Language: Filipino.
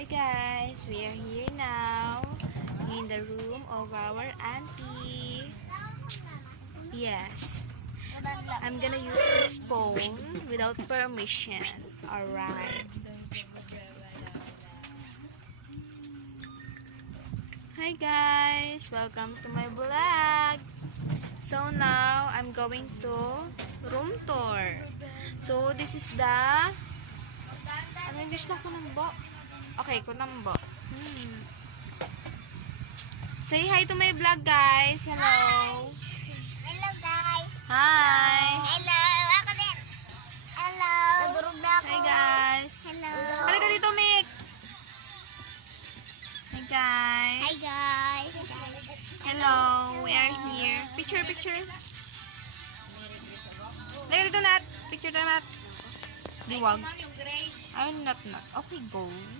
Hi guys, we are here now in the room of our auntie. Yes, I'm gonna use this phone without permission. Alright. Hi guys, welcome to my vlog. So now I'm going to room tour. So this is the English na kunambo. Okay, kunambo. Say hi to my vlog, guys. Hello. Hello guys. Hi. Hello. Ako din. Hello. Nagurog na ako. Hi guys. Hello. Halika dito, Mick. Hi guys. Hi guys. Hello. We are here. Picture. Halika dito, Nat. Picture na, Nat. Diwag. I'm not. Okay, go.